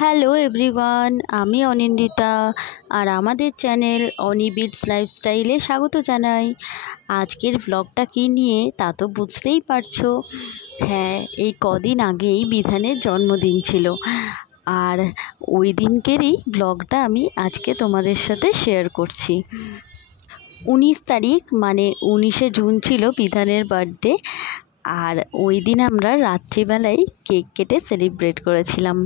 Hello everyone, আমি অনিন্দিতা আর আমাদের channel অনি bits লাইফস্টাইলে স্বাগত জানাই। আজকের ব্লগটা কী নিয়ে তা তো বুঝতেই পারছো। হ্যাঁ, এই কদিন আগেই বিধানের জন্মদিন ছিল, আর ওই দিনকেরই ব্লগটা আমি আজকে তোমাদের সাথে শেয়ার করছি। 19 তারিখ মানে 19শে জুন ছিল বিধানের বার্থডে, আর ওই দিন আমরা রাত্রিবেলায় কেক কেটে সেলিব্রেট করেছিলাম।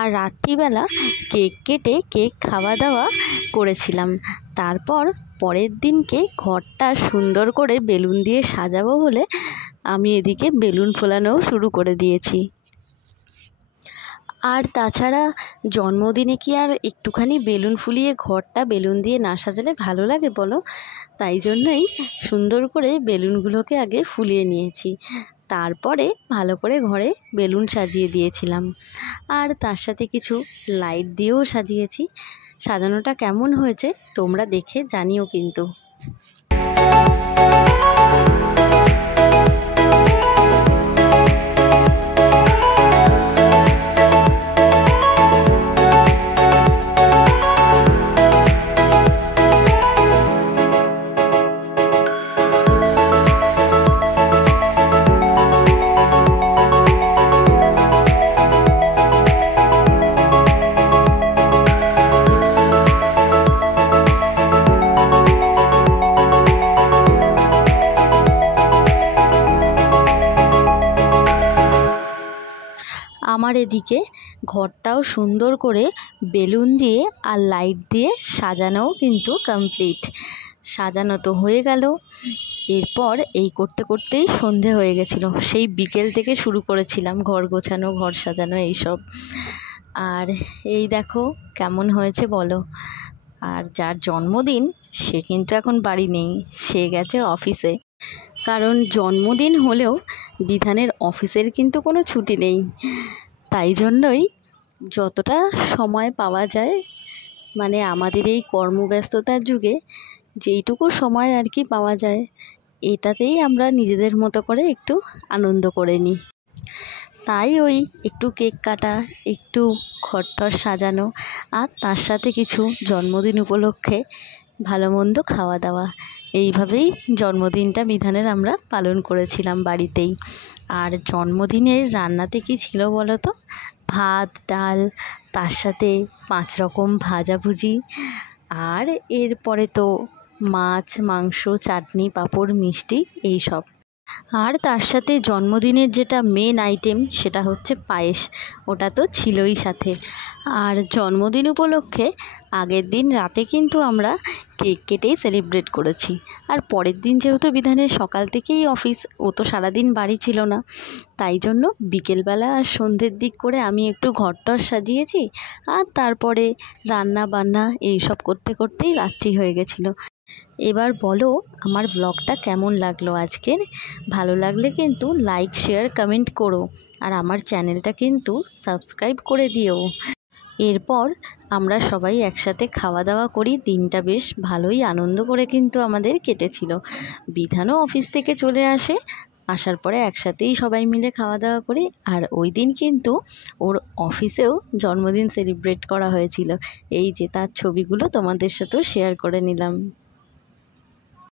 আর রাত্রিবেলা কেক কেটে কেক খাওয়া দাওয়া করেছিলাম। তারপর পরের দিনকে ঘরটা সুন্দর করে বেলুন দিয়ে সাজাবো বলে আমি এদিকে বেলুন ফোলানোও শুরু করে দিয়েছি। আর তাছাড়া জন্মদিনে কি আর একটুখানি বেলুন ফুলিয়ে ঘরটা বেলুন দিয়ে না সাজালে ভালো লাগে বলো? তাই জন্যই সুন্দর করে বেলুনগুলোকে আগে ফুলিয়ে নিয়েছি, তারপরে ভালো করে ঘরে বেলুন সাজিয়ে দিয়েছিলাম। আর তার সাথে কিছু লাইট দিয়েও সাজিয়েছি। সাজানোটা কেমন হয়েছে তোমরা দেখে জানিও কিন্তু। আমার এদিকে ঘরটাও সুন্দর করে বেলুন দিয়ে আর লাইট দিয়ে সাজানোও কিন্তু কমপ্লিট। সাজানো তো হয়ে গেল, এরপর এই করতে করতেই সন্ধে হয়ে গেছিলো। সেই বিকেল থেকে শুরু করেছিলাম ঘর গোছানো, ঘর সাজানো এইসব। আর এই দেখো কেমন হয়েছে বলো। আর যার জন্মদিন সে কিন্তু এখন বাড়ি নেই, সে গেছে অফিসে। কারণ জন্মদিন হলেও বিধানের অফিসের কিন্তু কোনো ছুটি নেই। তাই জন্যই যতটা সময় পাওয়া যায়, মানে আমাদের এই কর্মব্যস্ততার যুগে যেইটুকু সময় আর কি পাওয়া যায়, এটাতেই আমরা নিজেদের মতো করে একটু আনন্দ করে নিই। তাই ওই একটু কেক কাটা, একটু ঘরটর সাজানো, আর তার সাথে কিছু জন্মদিন উপলক্ষে ভালো মন্দ খাওয়া দাওয়া, এইভাবেই জন্মদিনটা বিধানের আমরা পালন করেছিলাম বাড়িতেই। আর জন্মদিনের রান্নাতে কি ছিল বলো তো? ভাত, ডাল, তার সাথে 5 রকম ভাজাভুজি, আর এরপরে তো মাছ, মাংস, চাটনি, পাঁপড়, মিষ্টি এইসব। আর তার সাথে জন্মদিনের যেটা মেন আইটেম সেটা হচ্ছে পায়েস, ওটা তো ছিলই সাথে। আর জন্মদিন উপলক্ষে আগের দিন রাতে কিন্তু আমরা কেক কেটেই সেলিব্রেট করেছি। আর পরের দিন যেহেতু বিধানের সকাল থেকেই অফিস, ও তো সারাদিন বাড়ি ছিল না, তাই জন্য বিকেলবেলা আর সন্ধ্যের দিক করে আমি একটু ঘরটর সাজিয়েছি। আর তারপরে রান্না বান্না এইসব করতে করতেই রাত্রি হয়ে গেছিলো। এবার বলো আমার ব্লগটা কেমন লাগলো আজকের। ভালো লাগলে কিন্তু লাইক, শেয়ার, কমেন্ট করো, আর আমার চ্যানেলটা কিন্তু সাবস্ক্রাইব করে দিও। এরপর আমরা সবাই একসাথে খাওয়া দাওয়া করি। দিনটা বেশ ভালোই আনন্দ করে কিন্তু আমাদের কেটেছিল। বিধানও অফিস থেকে চলে আসে, আসার পরে একসাথেই সবাই মিলে খাওয়া দাওয়া করি। আর ওই দিন কিন্তু ওর অফিসেও জন্মদিন সেলিব্রেট করা হয়েছিল। এই যে তার ছবিগুলো তোমাদের সাথেও শেয়ার করে নিলাম।